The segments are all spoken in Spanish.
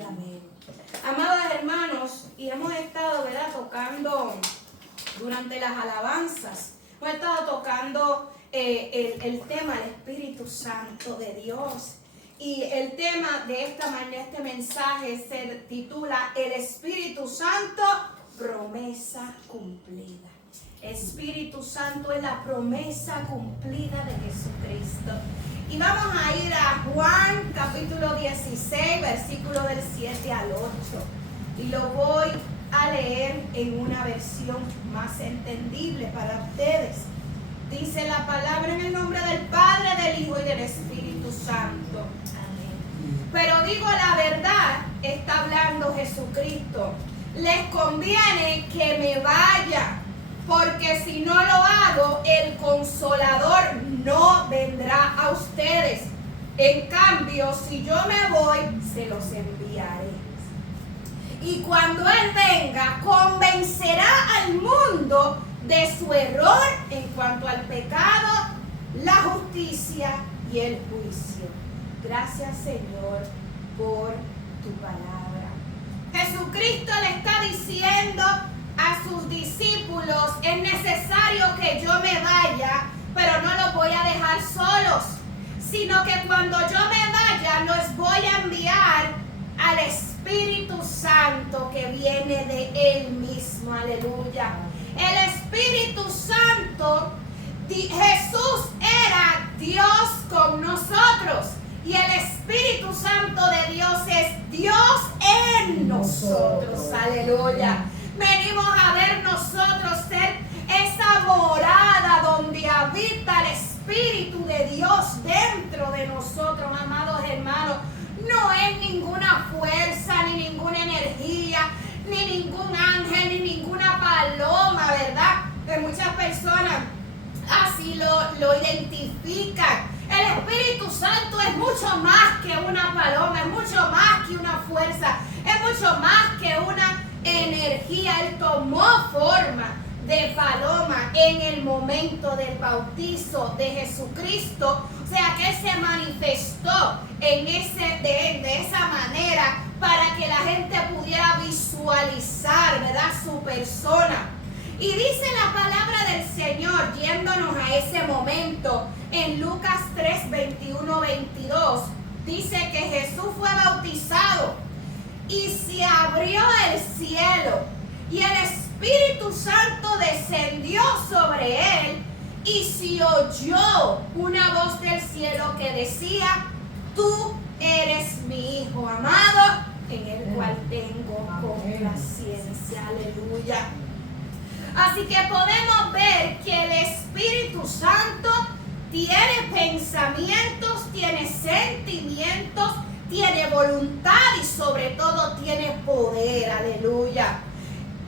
y amén. Amados hermanos, y hemos estado, ¿verdad?, tocando durante las alabanzas, hemos estado tocando el tema del Espíritu Santo de Dios. Y el tema de esta mañana, este mensaje se titula El Espíritu Santo, promesa cumplida. Espíritu Santo es la promesa cumplida de Jesucristo. Y vamos a ir a Juan capítulo 16, versículo del 7 al 8. Y lo voy a leer en una versión más entendible para ustedes. Dice la palabra en el nombre del Padre, del Hijo y del Espíritu Santo. Amén. Pero digo la verdad, está hablando Jesucristo. Les conviene que me vaya, porque si no lo hago, el Consolador no vendrá a ustedes. En cambio, si yo me voy, se los enviaré. Y cuando Él venga, convencerá al mundo de su error en cuanto al pecado, la justicia y el juicio. Gracias, Señor, por tu palabra. Jesucristo le está diciendo a sus discípulos: es necesario que yo me vaya, pero no los voy a dejar solos, sino que cuando yo me vaya los voy a enviar al Espíritu Santo que viene de Él mismo. Aleluya. El Espíritu Santo, Jesús era Dios con nosotros, y el Espíritu Santo de Dios es Dios en nosotros. Aleluya. Venimos a ver nosotros ser esa morada donde habita el Espíritu de Dios dentro de nosotros, amados hermanos. No es ninguna fuerza, ni ninguna energía, ni ningún ángel, ni ninguna paloma, ¿verdad? Que muchas personas así lo identifican. El Espíritu Santo es mucho más que una paloma, es mucho más que una fuerza, es mucho más que una energía. Él tomó forma de paloma en el momento del bautizo de Jesucristo. O sea que Él se manifestó de esa manera para que la gente pudiera visualizar, ¿verdad?, su persona. Y dice la palabra del Señor, yéndonos a ese momento, en Lucas 3, 21, 22, dice que Jesús fue bautizado y se abrió el cielo y el Espíritu Santo descendió sobre él, y se oyó una voz del cielo que decía: tú eres mi Hijo amado, en el cual tengo complacencia. Aleluya. Así que podemos ver que el Espíritu Santo tiene pensamientos, tiene sentimientos, tiene voluntad y sobre todo tiene poder. Aleluya.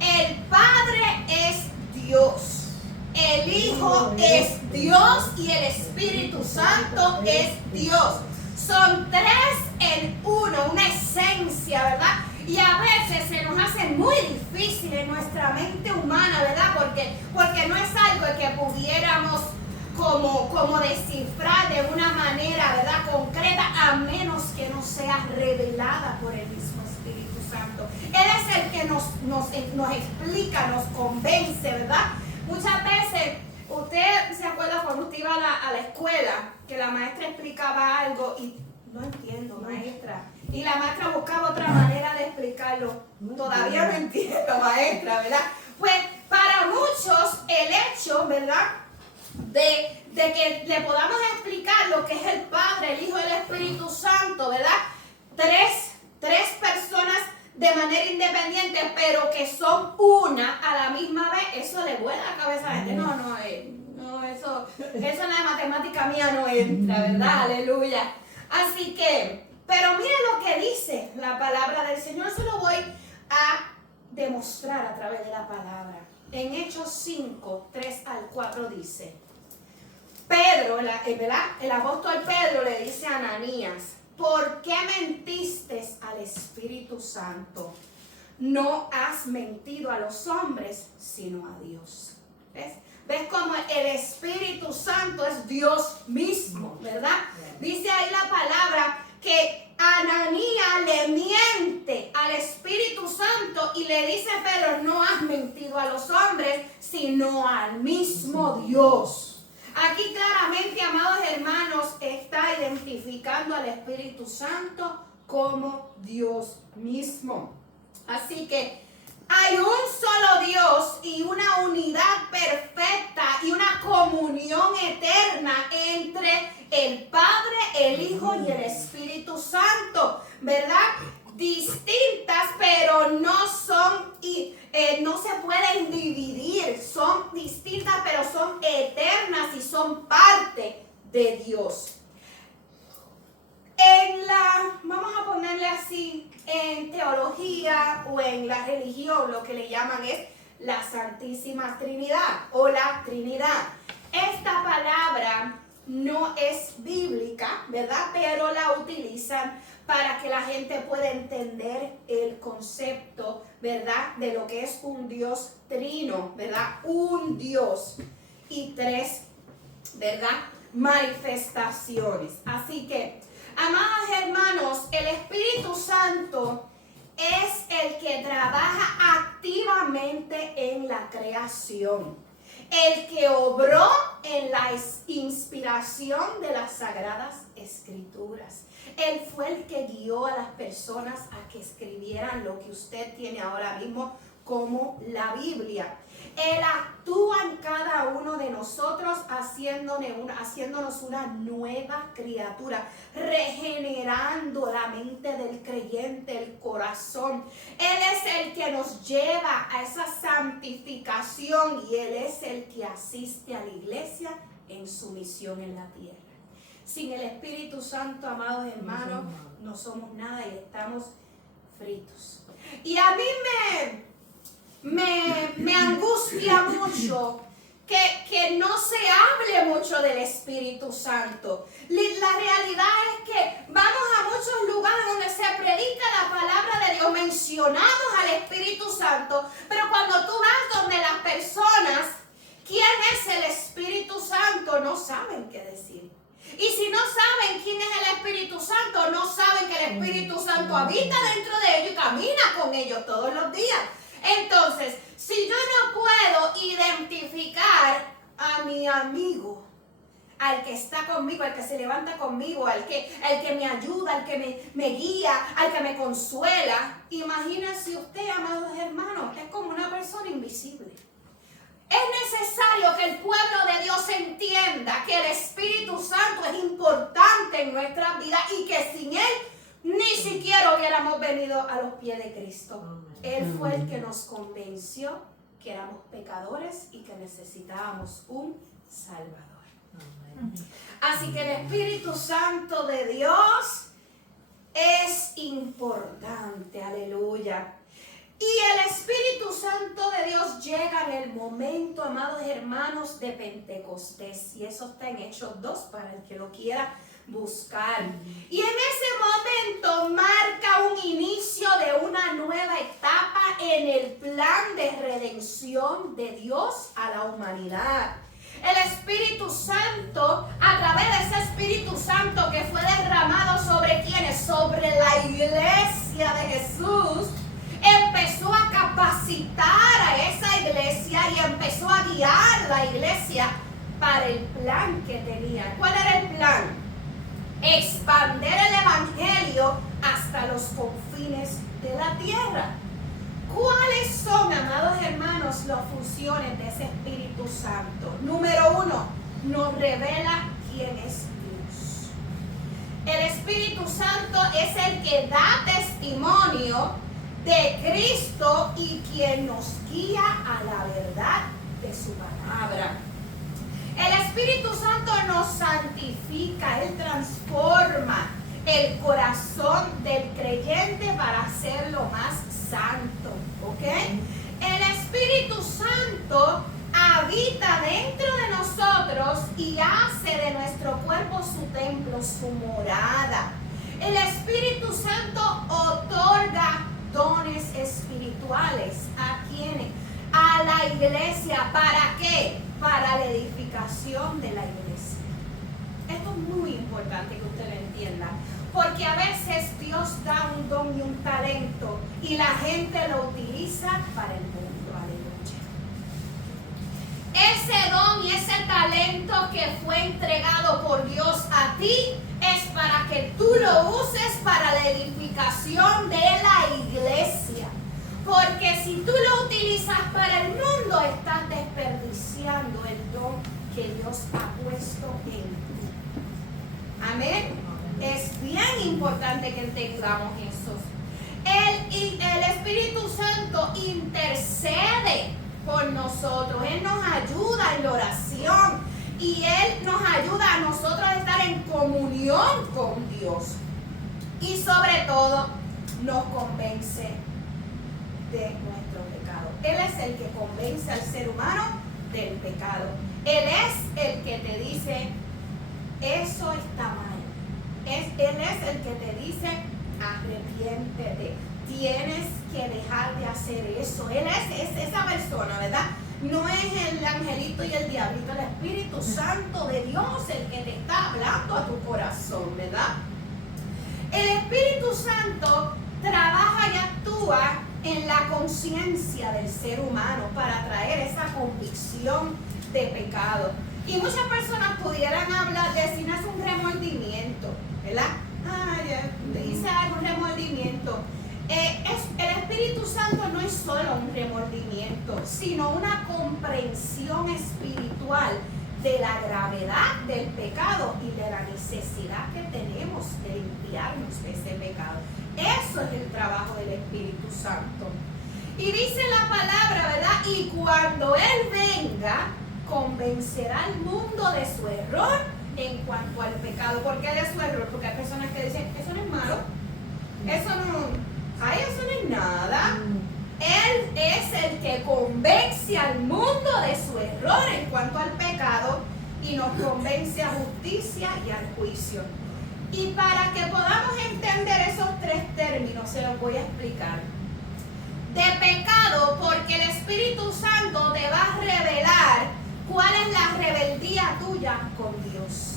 El Padre es Dios, el Hijo es Dios y el Espíritu Santo es Dios. Son tres en uno, una esencia, ¿verdad? Y a veces se nos hace muy difícil en nuestra mente humana, ¿verdad? Porque no es algo que pudiéramos como descifrar de una manera, ¿verdad?, concreta, a menos que no sea revelada por el mismo Espíritu Santo. Él es el que nos explica, nos convence, ¿verdad? Muchas veces, usted se acuerda cuando usted iba a la escuela, que la maestra explicaba algo y no entiendo, maestra. Y la maestra buscaba otra manera de explicarlo. Todavía no entiendo, maestra, ¿verdad? Pues para muchos el hecho, ¿verdad?, de que le podamos explicar lo que es el Padre, el Hijo y el Espíritu Santo, ¿verdad? Tres personas de manera independiente, pero que son una a la misma vez. Eso le vuela la cabeza a la gente. No, eso en la matemática mía no entra, ¿verdad? Aleluya. Así que, pero mire lo que dice la palabra del Señor. Eso lo voy a demostrar a través de la palabra. En Hechos 5, 3 al 4 dice: Pedro, ¿verdad?, el apóstol Pedro le dice a Ananías: ¿por qué mentiste al Espíritu Santo? No has mentido a los hombres, sino a Dios. ¿Ves? ¿Ves cómo el Espíritu Santo es Dios mismo, verdad? Dice ahí la palabra que Ananías le miente y le dice a Pedro, no has mentido a los hombres, sino al mismo Dios. Aquí claramente, amados hermanos, está identificando al Espíritu Santo como Dios mismo. Así que hay un solo Dios y una unidad perfecta y una comunión eterna entre el Padre, el Hijo y el Espíritu Santo, ¿verdad? Distintas, pero no son no se pueden dividir. Son distintas, pero son eternas y son parte de Dios. Vamos a ponerle así, en teología o en la religión, lo que le llaman es la Santísima Trinidad o la Trinidad. Esta palabra no es bíblica, ¿verdad? Pero la utilizan para que la gente pueda entender el concepto, ¿verdad? De lo que es un Dios trino, ¿verdad? Un Dios y tres, ¿verdad? Manifestaciones. Así que, amados hermanos, el Espíritu Santo es el que trabaja activamente en la creación, el que obró en la inspiración de las Sagradas Escrituras. Él fue el que guió a las personas a que escribieran lo que usted tiene ahora mismo como la Biblia. Él actúa en cada uno de nosotros haciéndonos una nueva criatura, regenerando la mente del creyente, el corazón. Él es el que nos lleva a esa santificación y Él es el que asiste a la iglesia en su misión en la tierra. Sin el Espíritu Santo, amados hermanos, no somos nada y estamos fritos. Y a mí me angustia mucho que no se hable mucho del Espíritu Santo. La realidad es que vamos a muchos lugares donde se predica la palabra de Dios, mencionamos al Espíritu Santo, pero cuando tú vas donde las personas, ¿quién es el Espíritu Santo? No saben qué decir. Y si no saben quién es el Espíritu Santo, no saben que el Espíritu Santo habita dentro de ellos y camina con ellos todos los días. Entonces, si yo no puedo identificar a mi amigo, al que está conmigo, al que se levanta conmigo, al que me ayuda, al que me guía, al que me consuela, imagínese usted, amados hermanos, es como una persona invisible. Es necesario que el pueblo de Dios entienda que el Espíritu Santo es importante en nuestras vidas y que sin Él ni siquiera hubiéramos venido a los pies de Cristo. Él fue el que nos convenció que éramos pecadores y que necesitábamos un Salvador. Así que el Espíritu Santo de Dios es importante. Aleluya. Y el Espíritu Santo de Dios llega en el momento, amados hermanos, de Pentecostés. Y eso está en Hechos 2 para el que lo quiera buscar. Y en ese momento marca un inicio de una nueva etapa en el plan de redención de Dios a la humanidad. El Espíritu Santo, a través de ese Espíritu Santo que fue derramado sobre ¿quiénes? Sobre la iglesia de Jesús, empezó a capacitar a esa iglesia y empezó a guiar la iglesia para el plan que tenía. ¿Cuál era el plan? Expander el evangelio hasta los confines de la tierra. ¿Cuáles son, amados hermanos, las funciones de ese Espíritu Santo? Número 1, nos revela quién es Dios. El Espíritu Santo es el que da testimonio de Cristo y quien nos guía a la verdad de su palabra. El Espíritu Santo nos santifica, Él transforma el corazón del creyente para hacerlo más santo, ¿ok? El Espíritu Santo habita dentro de nosotros y hace de nuestro cuerpo su templo, su morada. El Espíritu Santo otorga dones espirituales. ¿A quiénes? A la iglesia. ¿Para qué? Para la edificación de la iglesia. Esto es muy importante que usted lo entienda. Porque a veces Dios da un don y un talento y la gente lo utiliza para el mundo. Aleluya. Ese don y ese talento que fue entregado por Dios a ti es para que tú lo uses para la edificación de la iglesia. Porque si tú lo utilizas para el mundo, estás desperdiciando el don que Dios ha puesto en ti. Amén. Es bien importante que entendamos eso. El Espíritu Santo intercede por nosotros. Él nos ayuda en la oración. Y Él nos ayuda a nosotros a estar en comunión con Dios. Y sobre todo, nos convence de nuestro pecado. Él es el que convence al ser humano del pecado. Él es el que te dice, eso está mal. Él es el que te dice, arrepiéntete, tienes que dejar de hacer eso. Él es esa persona, ¿verdad? No es el angelito y el diablito, el Espíritu Santo de Dios el que te está hablando a tu corazón, ¿verdad? El Espíritu Santo trabaja y actúa en la conciencia del ser humano para traer esa convicción de pecado. Y muchas personas pudieran hablar de si no es un remordimiento, ¿verdad? Hice algo, un remordimiento. El Espíritu Santo no es solo un remordimiento, sino una comprensión espiritual de la gravedad del pecado y de la necesidad que tenemos de limpiarnos de ese pecado. Eso es el trabajo del Espíritu Santo. Y dice la palabra, ¿verdad? Y cuando Él venga, convencerá al mundo de su error en cuanto al pecado. ¿Por qué de su error? Porque hay personas que dicen, eso no es malo, eso no es nada. Él es el que convence al mundo de su error en cuanto al pecado y nos convence a justicia y al juicio. Y para que podamos entender esos tres términos, se los voy a explicar. De pecado, porque el Espíritu Santo te va a revelar cuál es la rebeldía tuya con Dios.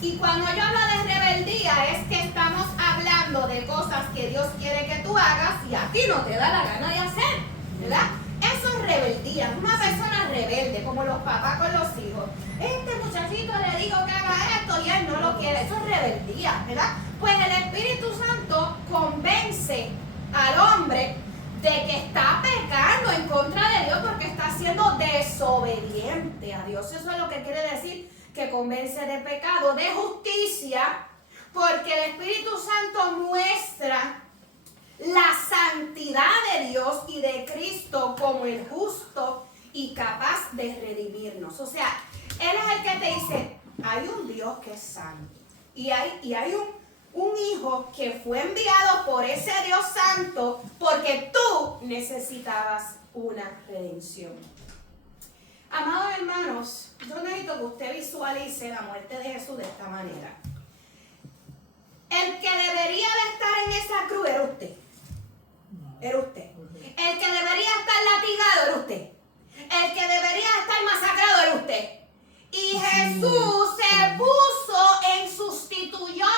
Y cuando yo hablo de rebeldía es que estamos hablando de cosas que Dios quiere que tú hagas y a ti no te da la gana de hacer, ¿verdad? Eso es rebeldía, una persona rebelde, como los papás con los hijos. Este muchachito le digo que haga esto y él no lo quiere, eso es rebeldía, ¿verdad? Pues el Espíritu Santo convence al hombre de que está pecando en contra de Dios porque está siendo desobediente a Dios. Eso es lo que quiere decir que convence de pecado, de justicia, porque el Espíritu Santo muestra la santidad de Dios y de Cristo como el justo y capaz de redimirnos. O sea, Él es el que te dice, hay un Dios que es santo y hay un hijo que fue enviado por ese Dios santo porque tú necesitabas una redención. Amados hermanos, yo necesito que usted visualice la muerte de Jesús de esta manera. El que debería de estar en esa cruz era usted. Era usted. El que debería estar latigado era usted. El que debería estar masacrado era usted. Y Jesús se puso en sustitución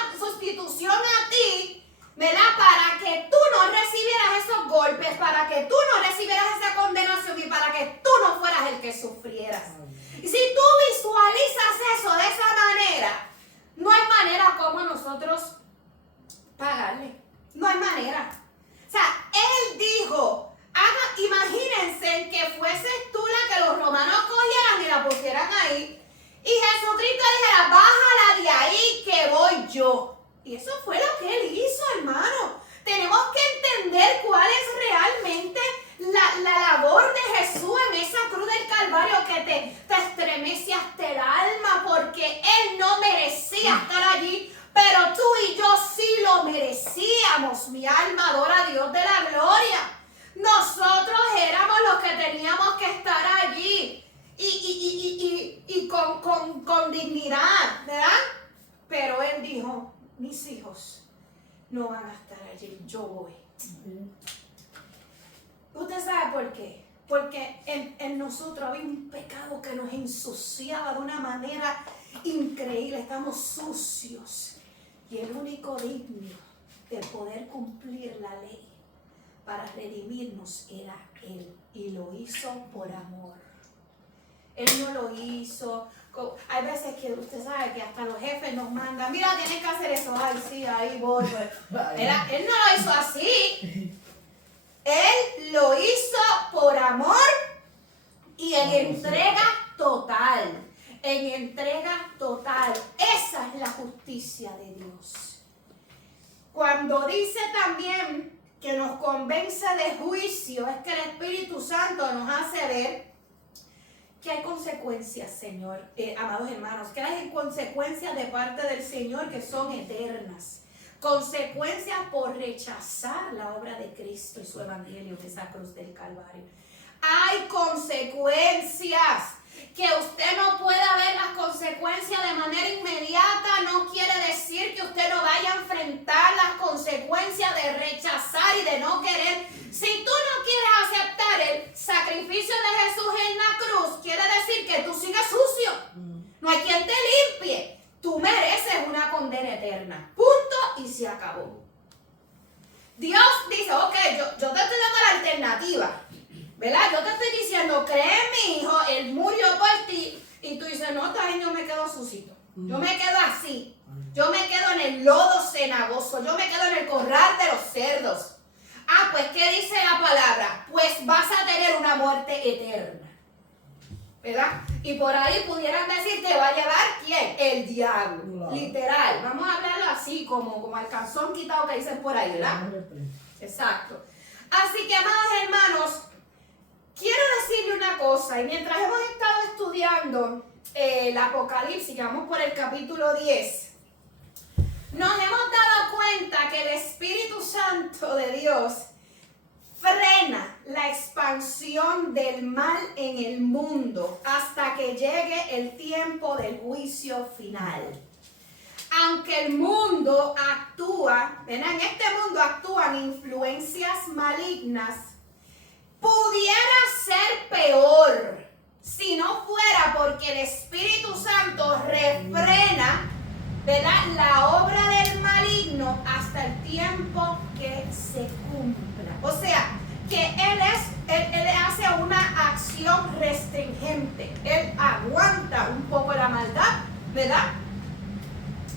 a ti, ¿verdad? Para que tú no recibieras esos golpes, para que tú no recibieras esa condenación y para que tú no fueras el que sufrieras. Y si tú visualizas eso de esa manera, no hay manera como nosotros pagarle. No hay manera. O sea, Él dijo, imagínense que fueses tú la que los romanos cogieran y la pusieran ahí. Y Jesucristo dijera, bájala de ahí que voy yo. Y eso fue lo que Él hizo, hermano. Tenemos que entender cuál es realmente la labor de Jesús en esa cruz del Calvario que te estremece hasta el alma, porque Él no merecía estar allí, pero tú y yo sí lo merecíamos. Mi alma adora a Dios de la gloria. Nosotros éramos los que teníamos que estar allí y con dignidad, ¿verdad? Pero Él dijo, mis hijos no van a estar allí, yo voy. ¿Usted sabe por qué? Porque en nosotros había un pecado que nos ensuciaba de una manera increíble. Estamos sucios, Y el único digno de poder cumplir la ley para redimirnos era Él. Y lo hizo por amor. Él no lo hizo. Hay veces que usted sabe que hasta los jefes nos mandan, mira, tienes que hacer eso. Ay, sí, ahí voy. Él no lo hizo así. Él lo hizo por amor y en entrega total. En entrega total. Esa es la justicia de Dios. Cuando dice también que nos convence de juicio, es que el Espíritu Santo nos hace ver que hay consecuencias, Señor, amados hermanos, que hay consecuencias de parte del Señor que son eternas. Consecuencias por rechazar la obra de Cristo y su evangelio en esa cruz del Calvario. Hay consecuencias. Que usted no pueda ver las consecuencias de manera inmediata no quiere decir que usted no vaya a enfrentar las consecuencias de rechazar y de no querer. Si tú no quieres aceptar el sacrificio de Jesús en la cruz, quiere decir que tú sigues sucio. No hay quien te limpie. Tú mereces una condena eterna. Punto y se acabó. Dios dice, ok, yo te estoy dando la alternativa. ¿Verdad? Yo te estoy diciendo, cree en mi hijo, él murió por ti. Y tú dices, no, también yo me quedo sucito. Yo me quedo así. Yo me quedo en el lodo cenagoso. Yo me quedo en el corral de los cerdos. Ah, pues, ¿qué dice la palabra? Pues vas a tener una muerte eterna. ¿Verdad? Y por ahí pudieran decir, ¿te va a llevar quién? El diablo. Claro. Literal. Vamos a hablarlo así, como al calzón quitado que dicen por ahí, ¿verdad? Exacto. Así que, amados hermanos, quiero decirle una cosa, y mientras hemos estado estudiando el Apocalipsis, que vamos por el capítulo 10, nos hemos dado cuenta que el Espíritu Santo de Dios frena la expansión del mal en el mundo hasta que llegue el tiempo del juicio final. Aunque el mundo actúa, ¿verdad? En este mundo actúan influencias malignas, pudiera ser peor si no fuera porque el Espíritu Santo refrena, ¿verdad?, la obra del maligno hasta el tiempo que se cumpla. O sea, que Él hace una acción restringente. Él aguanta un poco la maldad, ¿verdad?,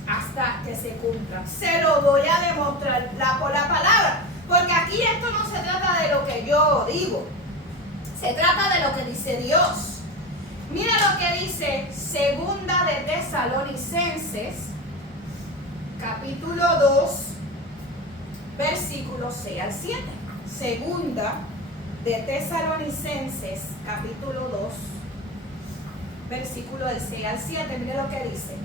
hasta que se cumpla. Se lo voy a demostrar por la palabra. Porque aquí esto no se trata de lo que yo digo. Se trata de lo que dice Dios. Mira lo que dice Segunda de Tesalonicenses, capítulo 2, versículos 6 al 7. Segunda de Tesalonicenses, capítulo 2, versículo del 6 al 7. Mira lo que dice.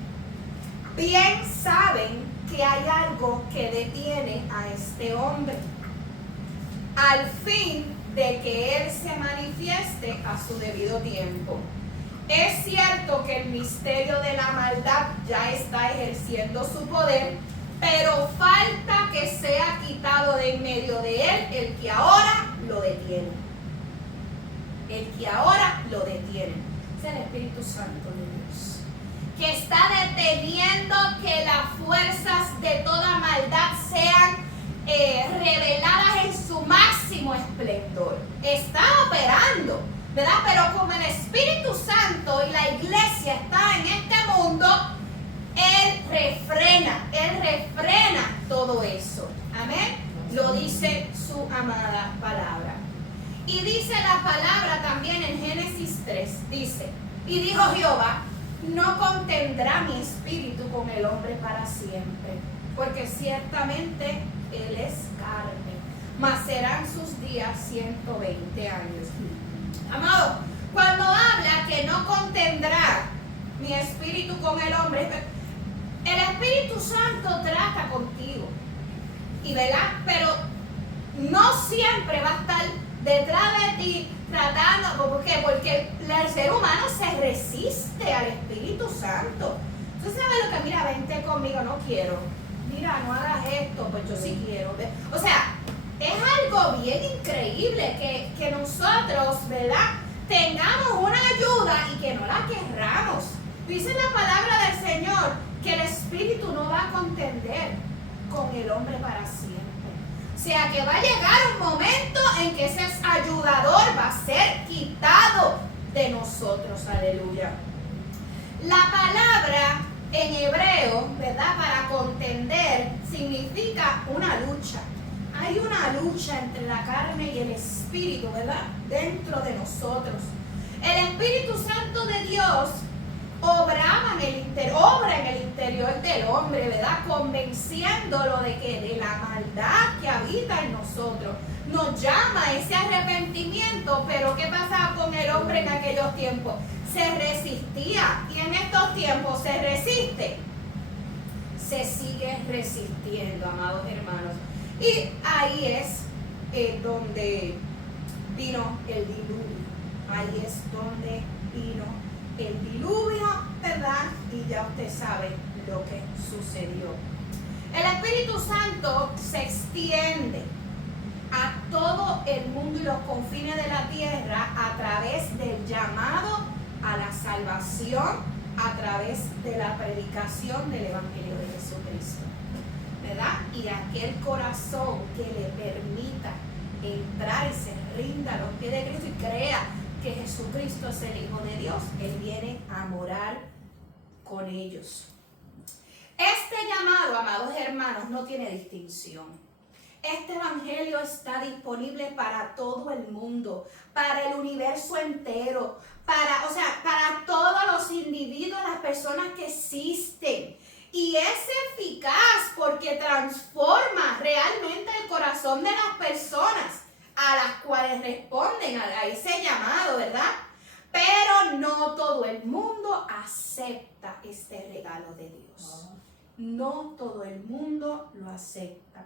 Bien saben que hay algo que detiene a este hombre, al fin de que él se manifieste a su debido tiempo. Es cierto que el misterio de la maldad ya está ejerciendo su poder, pero falta que sea quitado de en medio de él el que ahora lo detiene. El que ahora lo detiene. Es el Espíritu Santo de Dios, que está deteniendo que las fuerzas de toda maldad sean reveladas en su máximo esplendor. Está operando, ¿verdad? Pero como el Espíritu Santo y la iglesia están en este mundo, Él refrena todo eso. Amén. Lo dice su amada palabra. Y dice la palabra también en Génesis 3, dice, y dijo Jehová, no contendrá mi espíritu con el hombre para siempre, porque ciertamente él es carne, mas serán sus días 120 años. Amado, cuando habla que no contendrá mi espíritu con el hombre, el Espíritu Santo trata contigo, y ¿verdad? Pero no siempre va a estar detrás de ti tratando. ¿Por qué? Porque el ser humano se resiste al Espíritu Santo. Tú sabes lo que, mira, vente conmigo, no quiero. Mira, no hagas esto, pues yo sí quiero. O sea, es algo bien increíble que nosotros, ¿verdad?, tengamos una ayuda y que no la querramos. Dice la palabra del Señor que el espíritu no va a contender con el hombre para siempre. O sea que va a llegar un momento en que ese ayudador va a ser quitado de nosotros. Aleluya. La palabra en hebreo, ¿verdad? Para contender significa una lucha. Hay una lucha entre la carne y el espíritu, ¿verdad? Dentro de nosotros. El Espíritu Santo de Dios obra en el interior del hombre, ¿verdad? Convenciéndolo de que de la maldad que habita en nosotros. Nos llama a ese arrepentimiento, pero ¿qué pasaba con el hombre en aquellos tiempos? Se resistía, y en estos tiempos se resiste. Se sigue resistiendo, amados hermanos. Y ahí es donde vino el diluvio. Ahí es donde vino el diluvio, ¿verdad? Y ya usted sabe lo que sucedió. El Espíritu Santo se extiende a todo el mundo y los confines de la tierra a través del llamado a la salvación, a través de la predicación del Evangelio de Jesucristo, ¿verdad? Y aquel corazón que le permita entrar y se rinda a los pies de Cristo y crea que Jesucristo es el Hijo de Dios, Él viene a morar con ellos. Este llamado, amados hermanos, no tiene distinción. Este evangelio está disponible para todo el mundo, para el universo entero, para todos los individuos, las personas que existen. Y es eficaz porque transforma realmente el corazón de las personas a las cuales responden a ese llamado, ¿verdad? Pero no todo el mundo acepta este regalo de Dios. No todo el mundo lo acepta.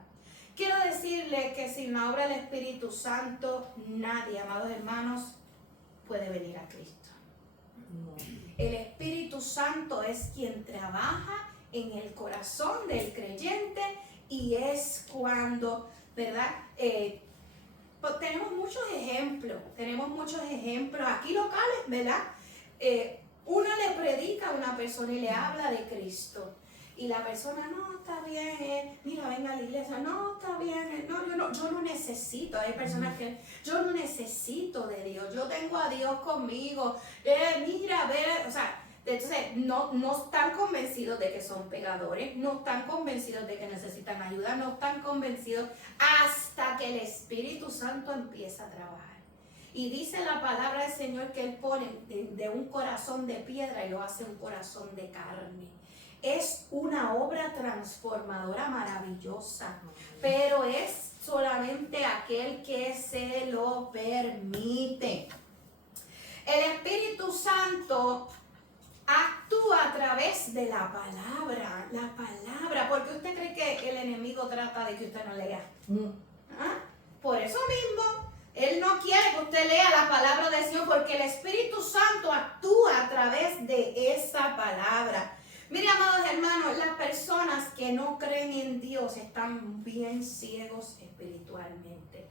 Quiero decirle que sin la obra del Espíritu Santo, nadie, amados hermanos, puede venir a Cristo. El Espíritu Santo es quien trabaja en el corazón del creyente y es cuando, ¿verdad? Tenemos muchos ejemplos aquí locales, ¿verdad? Uno le predica a una persona y le habla de Cristo. Y la persona, no, está bien, mira, venga a la iglesia, no, está bien, no, yo no necesito. Hay personas que, yo no necesito de Dios, yo tengo a Dios conmigo, mira, ve, o sea, entonces no están convencidos de que son pecadores, no están convencidos de que necesitan ayuda, no están convencidos hasta que el Espíritu Santo empieza a trabajar. Y dice la palabra del Señor que Él pone de un corazón de piedra y lo hace un corazón de carne. Es una obra transformadora maravillosa, pero es solamente aquel que se lo permite. El Espíritu Santo actúa a través de la palabra, porque usted cree que el enemigo trata de que usted no lea. ¿Ah? Por eso mismo, Él no quiere que usted lea la palabra del Señor, porque el Espíritu Santo actúa a través de esa palabra. Mire, amados hermanos, las personas que no creen en Dios están bien ciegos espiritualmente.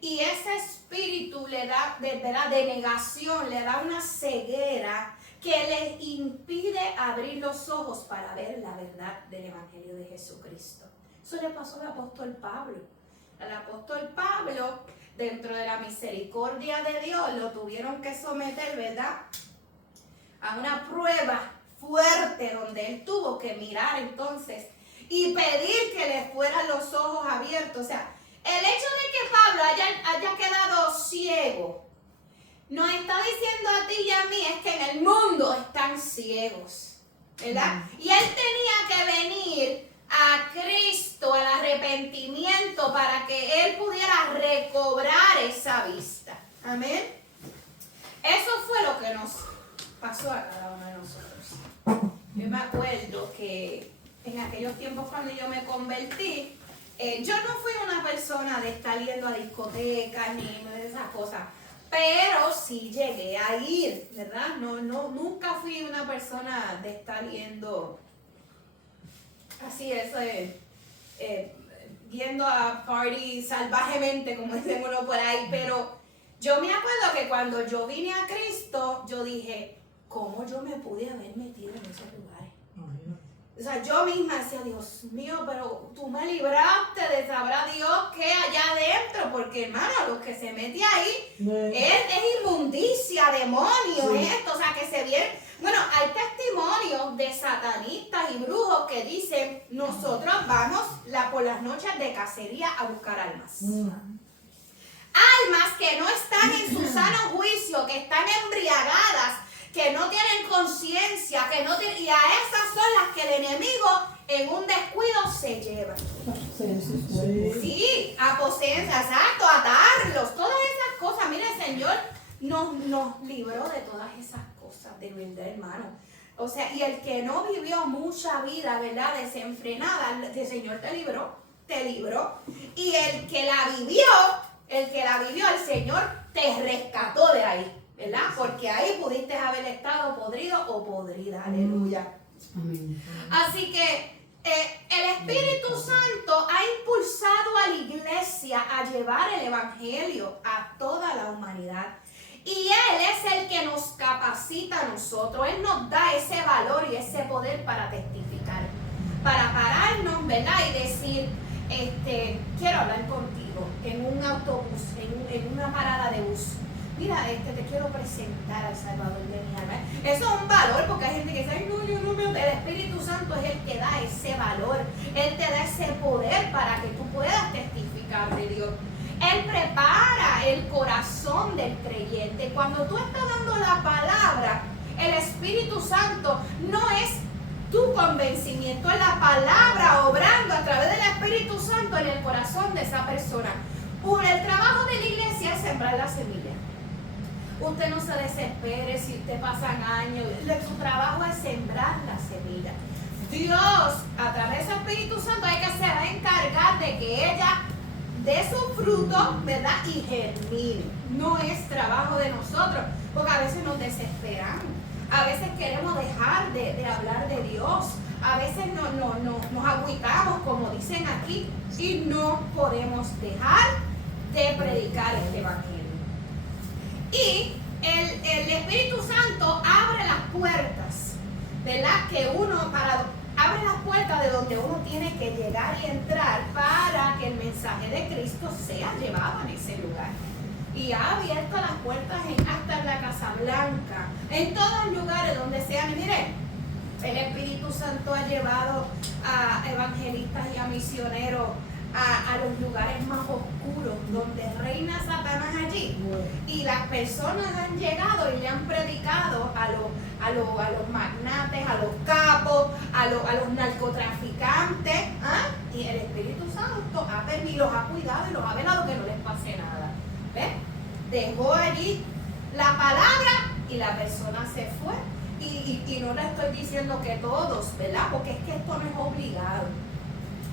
Y ese espíritu le da, de negación, le da una ceguera que les impide abrir los ojos para ver la verdad del Evangelio de Jesucristo. Eso le pasó al apóstol Pablo. Al apóstol Pablo, dentro de la misericordia de Dios, lo tuvieron que someter, ¿verdad?, a una prueba fuerte donde él tuvo que mirar entonces y pedir que le fueran los ojos abiertos. O sea, el hecho de que Pablo haya quedado ciego nos está diciendo a ti y a mí es que en el mundo están ciegos, ¿verdad? Y él tenía que venir a Cristo, al arrepentimiento, para que él pudiera recobrar esa vista. Amén. Eso fue lo que nos pasó a cada uno de nosotros. Yo me acuerdo que en aquellos tiempos cuando yo me convertí, yo no fui una persona de estar yendo a discotecas ni de esas cosas, pero sí llegué a ir, ¿verdad? Nunca fui una persona de estar yendo así, yendo a party salvajemente, como decimos uno por ahí, pero yo me acuerdo que cuando yo vine a Cristo, yo dije, ¿cómo yo me pude haber metido en esos lugares? O sea, yo misma decía, Dios mío, pero tú me libraste de sabrá Dios qué allá adentro, porque hermano, lo que se mete ahí es inmundicia, demonio, esto, o sea, que se viene. Bueno, hay testimonios de satanistas y brujos que dicen, nosotros vamos por las noches de cacería a buscar almas. Almas que no están en su sano juicio, que están embriagadas, que no tienen conciencia, que no tienen, y a esas son las que el enemigo en un descuido se lleva. Sí, aposencia, exacto, atarlos, todas esas cosas. Mire, el Señor nos libró de todas esas cosas, de verdad, hermano. O sea, y el que no vivió mucha vida, ¿verdad?, desenfrenada, el Señor te libró. Y el que la vivió, el Señor te rescató de ahí. ¿Verdad? Porque ahí pudiste haber estado podrido o podrida. Aleluya. Amén. Así que el Espíritu Santo ha impulsado a la iglesia a llevar el Evangelio a toda la humanidad. Y Él es el que nos capacita a nosotros. Él nos da ese valor y ese poder para testificar. Para pararnos, ¿verdad? Y decir, quiero hablar contigo en un autobús, en una parada de bus. Mira, te quiero presentar al Salvador de mi alma. Eso es un valor, porque hay gente que dice, ay, no, yo no me... El Espíritu Santo es el que da ese valor. Él te da ese poder para que tú puedas testificar de Dios. Él prepara el corazón del creyente. Cuando tú estás dando la palabra, el Espíritu Santo no es tu convencimiento, es la palabra obrando a través del Espíritu Santo en el corazón de esa persona. El trabajo de la iglesia es sembrar la semilla. Usted no se desespere si te pasan años. Su trabajo es sembrar la semilla. Dios, a través del Espíritu Santo, se va a encargar de que ella dé su fruto, ¿verdad? Y germine. No es trabajo de nosotros, porque a veces nos desesperamos. A veces queremos dejar de hablar de Dios. A veces nos agüitamos, como dicen aquí, y no podemos dejar de predicar este evangelio. Y el Espíritu Santo abre las puertas, ¿verdad? Abre las puertas de donde uno tiene que llegar y entrar para que el mensaje de Cristo sea llevado en ese lugar. Y ha abierto las puertas hasta en la Casa Blanca, en todos los lugares donde sean. Y miren, el Espíritu Santo ha llevado a evangelistas y a misioneros a los lugares más oscuros donde reina Satanás allí, y las personas han llegado y le han predicado a los magnates, a los capos, a los narcotraficantes, y el Espíritu Santo los ha cuidado y los ha velado que no les pase nada. ¿Ves? Dejó allí la palabra y la persona se fue, y no le estoy diciendo que todos, ¿verdad? Porque es que esto no es obligado,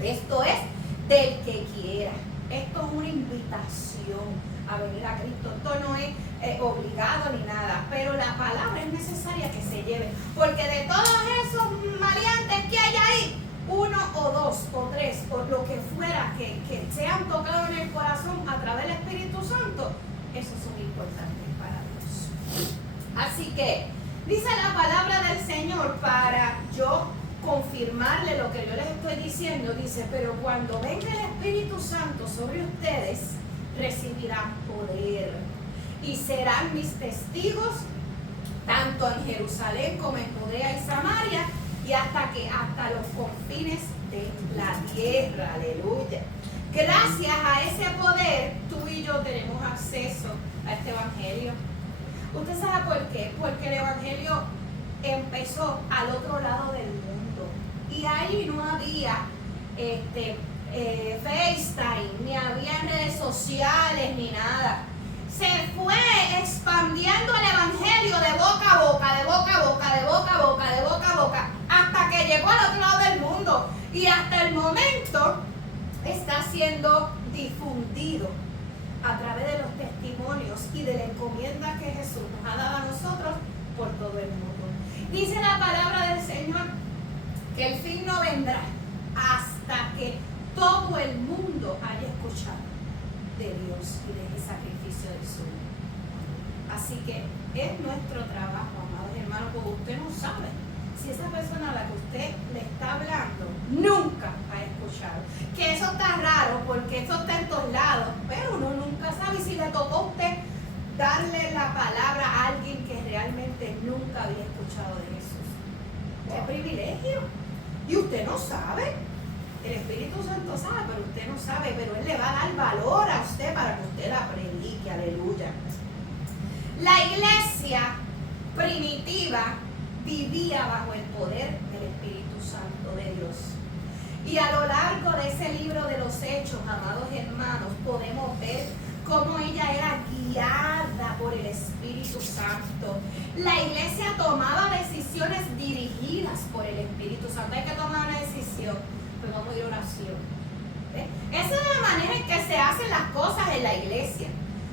esto es del que quiera. Esto es una invitación a venir a Cristo. Esto no es obligado ni nada, pero la palabra es necesaria que se lleve, porque de todos esos maleantes que hay ahí, uno o dos o tres o lo que fuera que sean tocados en el corazón a través del Espíritu Santo, esos son importantes para Dios. Así que dice la palabra del Señor, para yo confirmarle lo que yo les estoy diciendo, dice, pero cuando venga el Espíritu Santo sobre ustedes, recibirán poder y serán mis testigos tanto en Jerusalén como en Judea y Samaria y hasta los confines de la tierra. Aleluya. Gracias a ese poder, tú y yo tenemos acceso a este evangelio. ¿Usted sabe por qué? Porque el evangelio empezó al otro lado del mundo. Y ahí no había FaceTime, ni había redes sociales, ni nada. Se fue expandiendo el evangelio de boca a boca, de boca a boca, de boca a boca, de boca a boca, hasta que llegó al otro lado del mundo. Y hasta el momento está siendo difundido a través de los testimonios y de la encomienda que Jesús nos ha dado a nosotros por todo el mundo. Dice la palabra del Señor que el fin no vendrá hasta que todo el mundo haya escuchado de Dios y de ese sacrificio de su vida. Así que es nuestro trabajo, amados hermanos, porque usted no sabe si esa persona a la que usted le está hablando nunca ha escuchado. Que eso está raro porque eso está en todos lados, pero uno nunca sabe. Si le tocó a usted darle la palabra a alguien que realmente nunca había escuchado de Jesús. ¡Qué privilegio! Y usted no sabe. El Espíritu Santo sabe, pero usted no sabe. Pero Él le va a dar valor a usted para que usted la predique. Aleluya. La iglesia primitiva vivía bajo el poder del Espíritu Santo de Dios. Y a lo largo de ese libro de los Hechos, amados hermanos, podemos ver cómo ella era guiada por el Espíritu Santo. La iglesia tomaba decisiones dirigidas por el Espíritu Santo. Hay que tomar una decisión, pues vamos a ir a oración. Esa es la manera en que se hacen las cosas en la iglesia,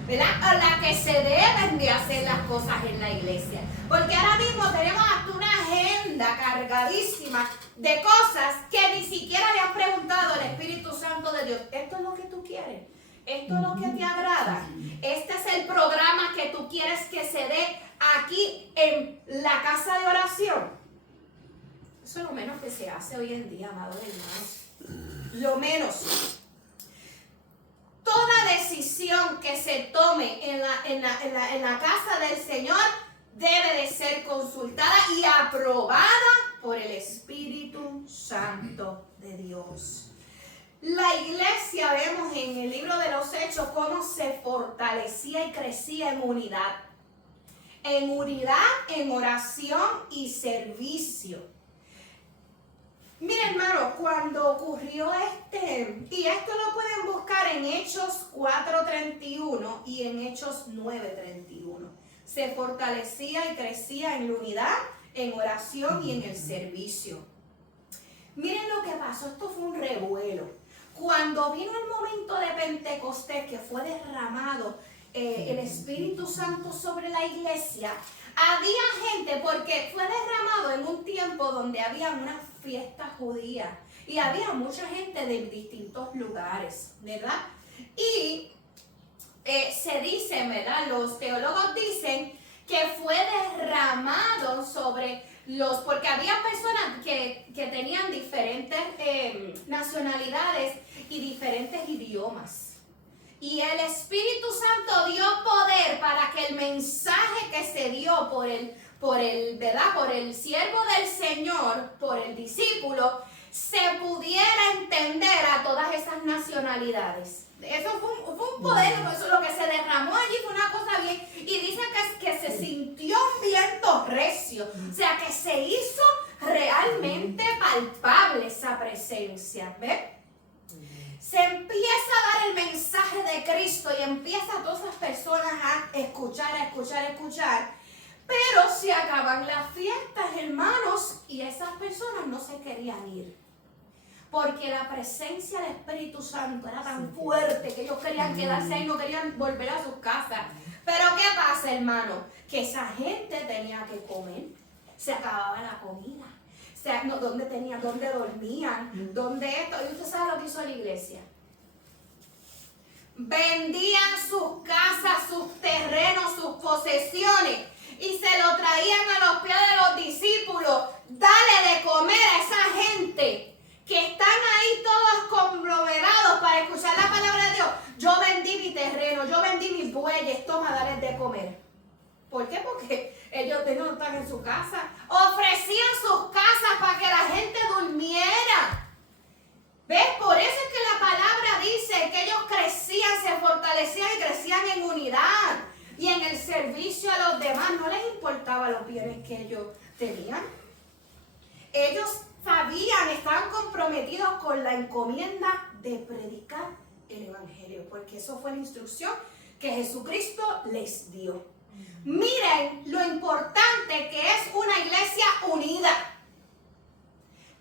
¿verdad? A la que se deben de hacer las cosas en la iglesia. Porque ahora mismo tenemos hasta una agenda cargadísima de cosas que ni siquiera le han preguntado al Espíritu Santo de Dios. ¿Esto es lo que tú quieres? ¿Esto es lo que te agrada? ¿Este es el programa que tú quieres que se dé aquí en la casa de oración? Eso es lo menos que se hace hoy en día, amados hermanos. Lo menos. Toda decisión que se tome en la casa del Señor debe de ser consultada y aprobada por el Espíritu Santo de Dios. La iglesia, vemos en el libro de los Hechos cómo se fortalecía y crecía en unidad. En unidad, en oración y servicio. Mira, hermano, cuando ocurrió y esto lo pueden buscar en Hechos 4:31 y en Hechos 9:31. Se fortalecía y crecía en la unidad, en oración y en el servicio. Miren lo que pasó, esto fue un revuelo. Cuando vino el momento de Pentecostés, que fue derramado el Espíritu Santo sobre la iglesia, había gente, porque fue derramado en un tiempo donde había una fiesta judía y había mucha gente de distintos lugares, ¿verdad? Y se dice, ¿verdad? Los teólogos dicen que fue derramado sobre porque había personas que tenían diferentes nacionalidades y diferentes idiomas. Y el Espíritu Santo dio poder para que el mensaje que se dio por el siervo del Señor, por el discípulo, se pudiera entender a todas esas nacionalidades. Eso fue un poder, eso lo que se derramó allí fue una cosa bien. Y dice que se sintió un viento recio. O sea, que se hizo realmente palpable esa presencia. ¿Ves? Se empieza a dar el mensaje de Cristo y empiezan todas esas personas a escuchar. Pero se acaban las fiestas, hermanos, y esas personas no se querían ir. Porque la presencia del Espíritu Santo era tan fuerte que ellos querían quedarse ahí, no querían volver a sus casas. Pero ¿qué pasa, hermano? Que esa gente tenía que comer. Se acababa la comida. O sea, ¿dónde dormían? ¿Dónde esto? ¿Y usted sabe lo que hizo la iglesia? Vendían sus casas, sus terrenos, sus posesiones y se lo traían a los pies de los discípulos. Dale de comer a esa gente que están ahí todos conglomerados para escuchar la palabra de Dios. Yo vendí mi terreno, yo vendí mis bueyes, toma, dale de comer. ¿Por qué? Porque ellos no están en su casa. Ofrecían sus casas para que la gente durmiera. ¿Ves? Por eso es que la palabra dice que ellos crecían, se fortalecían y crecían en unidad. Y en el servicio a los demás no les importaba los bienes que ellos tenían. Ellos sabían, estaban comprometidos con la encomienda de predicar el Evangelio, porque eso fue la instrucción que Jesucristo les dio. Miren lo importante que es una iglesia unida.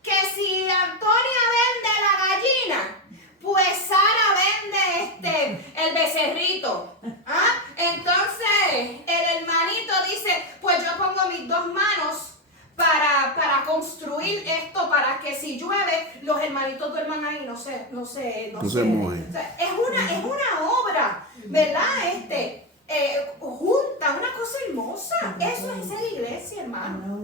Que si Antonia vende la gallina, pues Sara vende el becerrito. ¿Ah? Entonces el hermanito dice, pues yo pongo mis dos manos para construir esto, para que si llueve, los hermanitos duerman ahí, no se mojen. O sea, es una obra, ¿verdad? Junta, una cosa hermosa. Eso es ser iglesia, hermano.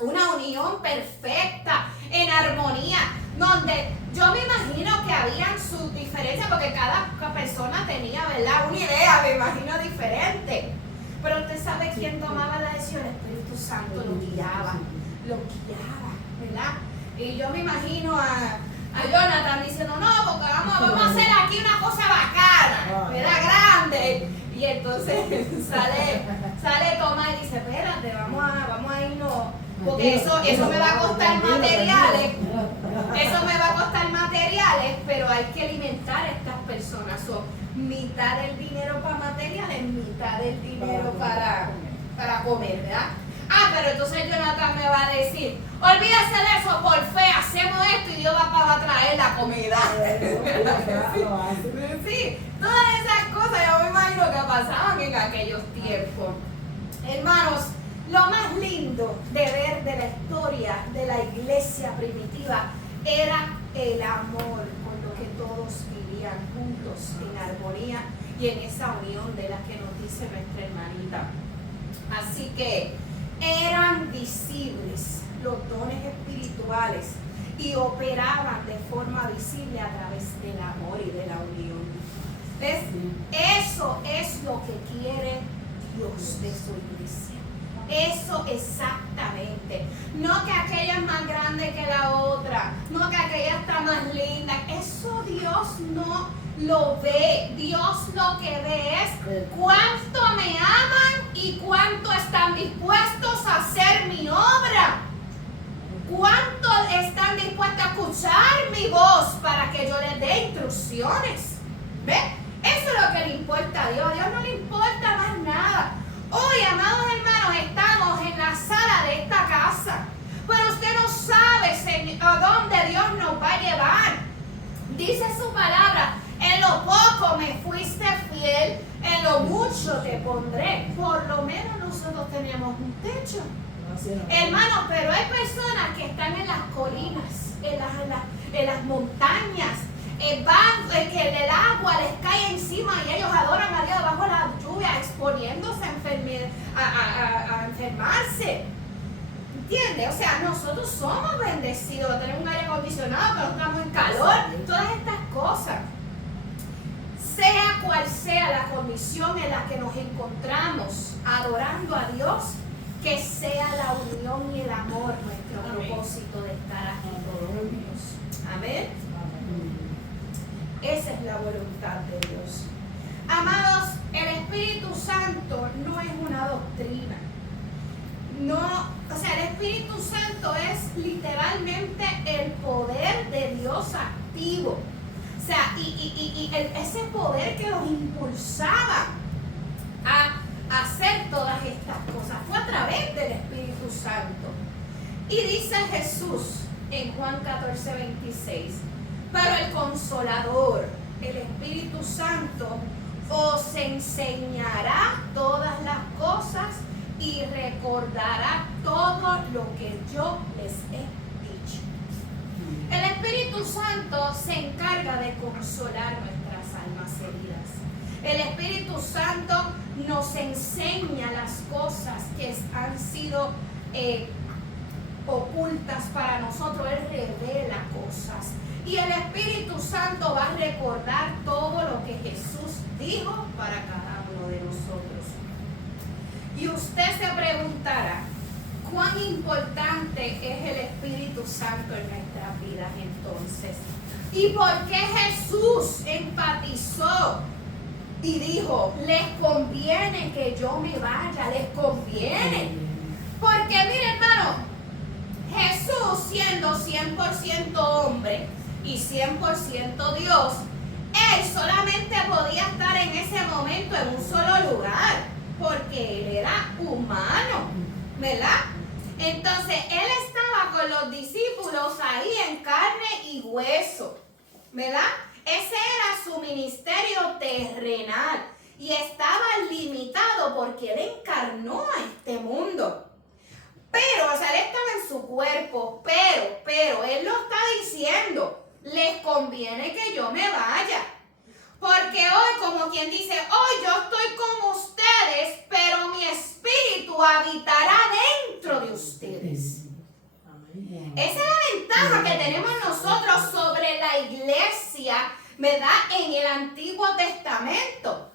Una unión unión perfecta, en armonía, donde yo me imagino que habían sus diferencias, porque cada persona tenía, ¿verdad?, una idea, me imagino, diferente. Pero usted sabe quién tomaba la decisión. El Espíritu Santo lo guiaba, ¿verdad? Y yo me imagino a Jonathan diciendo, no, porque vamos a hacer aquí una cosa bacana, ¿verdad?, grande. Y entonces sale Tomás y dice, espérate, vamos a irnos, porque eso me va a costar materiales. Eso me va a costar materiales, pero hay que alimentar a estas personas. Mitad del dinero para materiales, mitad del dinero para comer, ¿verdad? Pero entonces Jonathan me va a decir, olvídate de eso, por fe, hacemos esto y Dios va a traer la comida. Sí, todas esas cosas yo me imagino que pasaban en aquellos tiempos. Hermanos, lo más lindo de ver de la historia de la iglesia primitiva era el amor con lo que todos vivían juntos en armonía y en esa unión de la que nos dice nuestra hermanita. Así que eran visibles los dones espirituales y operaban de forma visible a través del amor y de la unión. ¿Ves? Eso es lo que quiere Dios de su iglesia. Eso exactamente. No que aquella es más grande que la otra, no que aquella está más linda. Eso Dios no lo ve. Dios lo que ve es cuánto me aman y cuánto están dispuestos a hacer mi obra. Cuánto están dispuestos a escuchar mi voz para que yo les dé instrucciones. ¿Ve? Eso es lo que le importa a Dios. A Dios no le importa más nada. Hoy, amados hermanos, estamos en la sala de esta casa, pero usted no sabe, Señor, a dónde Dios nos va a llevar. Dice su palabra, en lo poco me fuiste fiel, en lo mucho te pondré. Por lo menos nosotros tenemos un techo. Hermanos, pero hay personas que están en las colinas, en las montañas, que el agua les cae encima y ellos adoran a Dios bajo la lluvia, exponiéndose a enfermarse. ¿Entiendes? O sea, nosotros somos bendecidos, tenemos un aire acondicionado, pero no estamos en calor, todas estas cosas. Sea cual sea la condición en la que nos encontramos adorando a Dios, que sea la unión y el amor nuestro propósito de estar aquí todos juntos. Amén. Esa es la voluntad de Dios. Amados, el Espíritu Santo no es una doctrina. El Espíritu Santo es literalmente el poder de Dios activo. O sea, ese poder que los impulsaba a hacer todas estas cosas fue a través del Espíritu Santo. Y dice Jesús en Juan 14:26, pero el Consolador, el Espíritu Santo, os enseñará todas las cosas y recordará todo lo que yo les he dicho. El Espíritu Santo se encarga de consolar nuestras almas heridas. El Espíritu Santo nos enseña las cosas que han sido ocultas para nosotros. Él revela cosas. Y el Espíritu Santo va a recordar todo lo que Jesús dijo para cada uno de nosotros. Y usted se preguntará, ¿cuán importante es el Espíritu Santo en nuestras vidas entonces? ¿Y por qué Jesús enfatizó y dijo, les conviene que yo me vaya, les conviene? Porque mire, hermano, Jesús siendo 100% hombre y 100% Dios, Él solamente podía estar en ese momento en un solo lugar, porque Él era humano, ¿verdad? Entonces, Él estaba con los discípulos ahí en carne y hueso, ¿verdad? Ese era su ministerio terrenal y estaba limitado porque Él encarnó a este mundo. Pero, Él estaba en su cuerpo, pero Él lo está diciendo, les conviene que yo me vaya. Porque hoy, como quien dice, hoy yo estoy con ustedes, pero mi espíritu habitará dentro de ustedes. Esa es la ventaja que tenemos nosotros sobre la iglesia, ¿verdad? En el Antiguo Testamento.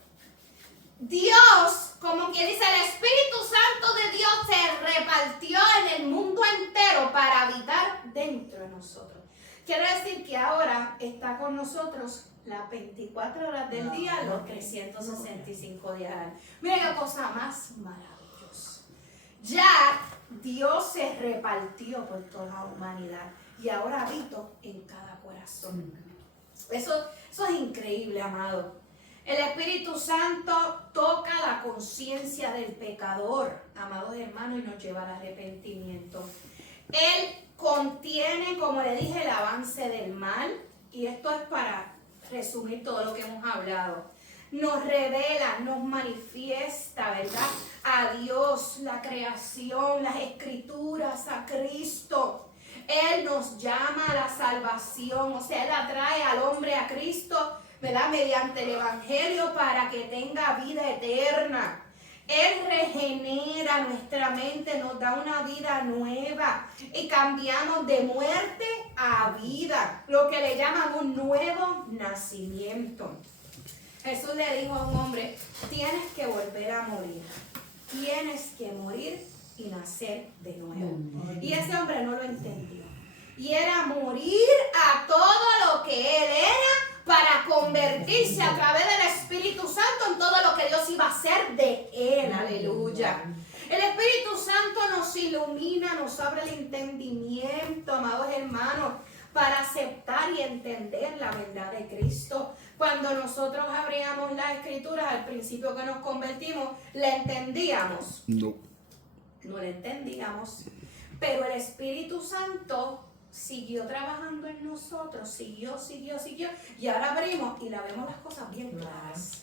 Dios, como quien dice, el Espíritu Santo de Dios se repartió en el mundo entero para habitar dentro de nosotros. Quiere decir que ahora está con nosotros las 24 horas del día, los 365 días al año. Mira qué cosa más maravillosa. Ya Dios se repartió por toda la humanidad y ahora habito en cada corazón. Eso es increíble, amado. El Espíritu Santo toca la conciencia del pecador, amados hermanos, y nos lleva al arrepentimiento. Él contiene, como le dije, el avance del mal, y esto es para resumir todo lo que hemos hablado. Nos revela, nos manifiesta, ¿verdad? A Dios, la creación, las escrituras, a Cristo. Él nos llama a la salvación, o sea, Él atrae al hombre a Cristo, ¿verdad? Mediante el Evangelio para que tenga vida eterna. Él regenera nuestra mente, nos da una vida nueva y cambiamos de muerte a vida, lo que le llaman un nuevo nacimiento. Jesús le dijo a un hombre, tienes que volver a morir, tienes que morir y nacer de nuevo. Y ese hombre no lo entendió. Y era morir a todo lo que él era para convertirse a través del Espíritu Santo en todo lo que Dios iba a hacer de él. Aleluya. El Espíritu Santo nos ilumina, nos abre el entendimiento, amados hermanos, para aceptar y entender la verdad de Cristo. Cuando nosotros abríamos las Escrituras, al principio que nos convertimos, ¿la entendíamos? No la entendíamos. Pero el Espíritu Santo siguió trabajando en nosotros, siguió, y ahora abrimos y la vemos las cosas bien claras,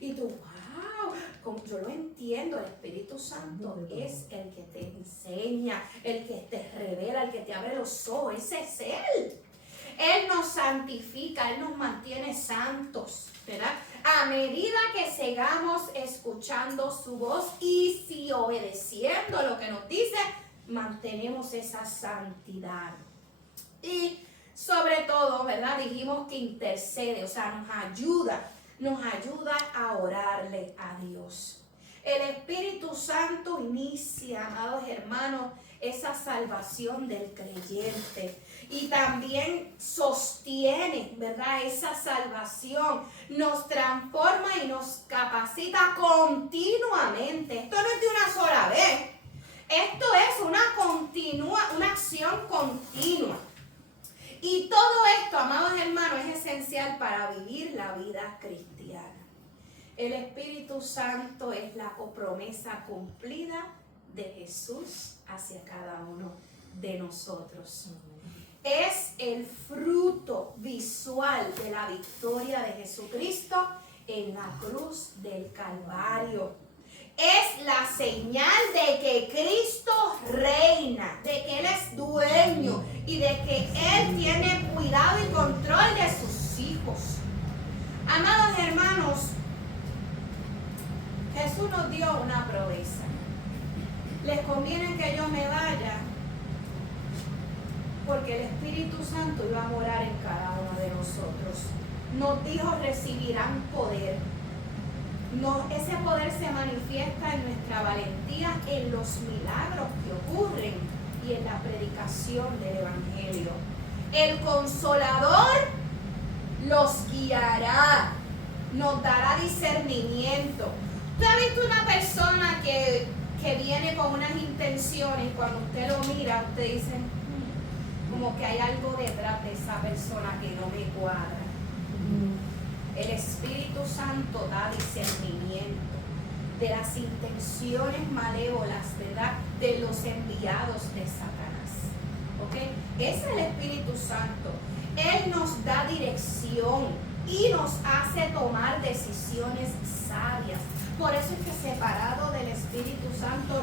y tú, wow, como yo lo entiendo, el Espíritu Santo es el que te enseña, el que te revela, el que te abre los ojos, ese es Él. Él nos santifica, Él nos mantiene santos, ¿verdad? A medida que sigamos escuchando su voz y si obedeciendo lo que nos dice, mantenemos esa santidad. Y sobre todo, ¿verdad? Dijimos que intercede, o sea, nos ayuda a orarle a Dios. El Espíritu Santo inicia, amados hermanos, esa salvación del creyente y también sostiene, ¿verdad? Esa salvación nos transforma y nos capacita continuamente. Esto no es de una sola vez. Esto es una acción continua. Y todo esto, amados hermanos, es esencial para vivir la vida cristiana. El Espíritu Santo es la promesa cumplida de Jesús hacia cada uno de nosotros. Es el fruto visual de la victoria de Jesucristo en la cruz del Calvario. Es la señal de que Cristo reina, de que Él es dueño y de que Él tiene cuidado y control de sus hijos. Amados hermanos, Jesús nos dio una promesa. Les conviene que yo me vaya porque el Espíritu Santo iba a morar en cada uno de nosotros. Nos dijo recibirán poder. Ese poder se manifiesta en nuestra valentía, en los milagros que ocurren y en la predicación del Evangelio. El Consolador los guiará, nos dará discernimiento. ¿Usted ha visto una persona que viene con unas intenciones y cuando usted lo mira, usted dice, como que hay algo detrás de esa persona que no me cuadra? El Espíritu Santo da discernimiento de las intenciones malévolas, ¿verdad? De los enviados de Satanás. ¿Ok? Es el Espíritu Santo. Él nos da dirección y nos hace tomar decisiones sabias. Por eso es que separado del Espíritu Santo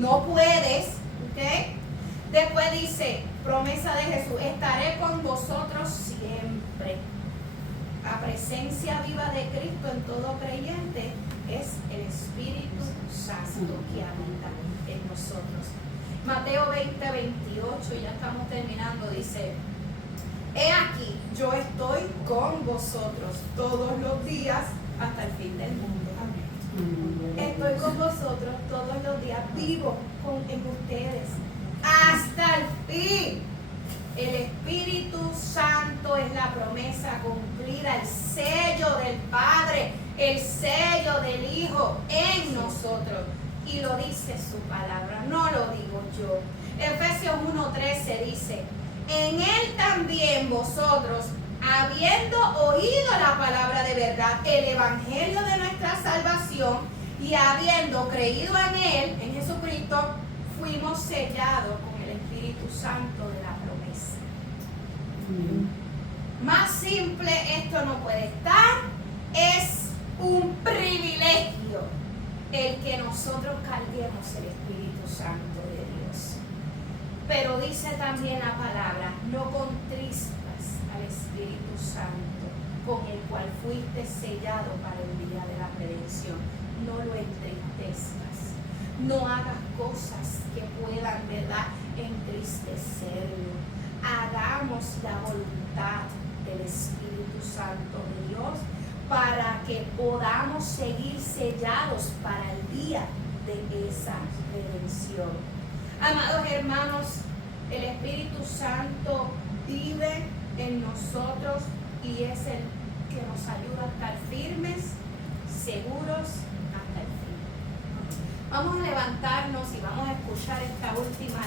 no puedes. ¿Ok? Después dice, promesa de Jesús, estaré con vosotros siempre. la presencia viva de Cristo en todo creyente es el Espíritu Santo que habita en nosotros. Mateo 20:28, ya estamos terminando, dice: he aquí, yo estoy con vosotros todos los días hasta el fin del mundo. Estoy con vosotros todos los días, vivo en ustedes hasta el fin. El Espíritu Santo es la promesa cumplida, el sello del Padre, el sello del Hijo en nosotros. Y lo dice su palabra, no lo digo yo. Efesios 1:13 dice: en Él también vosotros, habiendo oído la palabra de verdad, el evangelio de nuestra salvación, y habiendo creído en Él, en Jesucristo, fuimos sellados con el Espíritu Santo de la promesa. Más simple esto no puede estar. Es un privilegio el que nosotros carguemos el Espíritu Santo de Dios. Pero dice también la palabra: no contristas al Espíritu Santo, con el cual fuiste sellado para el día de la redención. No lo entristezcas. No hagas cosas que puedan, ¿verdad?, entristecerlo. Hagamos la voluntad del Espíritu Santo de Dios para que podamos seguir sellados para el día de esa redención. Amados hermanos, el Espíritu Santo vive en nosotros y es el que nos ayuda a estar firmes, seguros hasta el fin. Vamos a levantarnos y vamos a escuchar esta última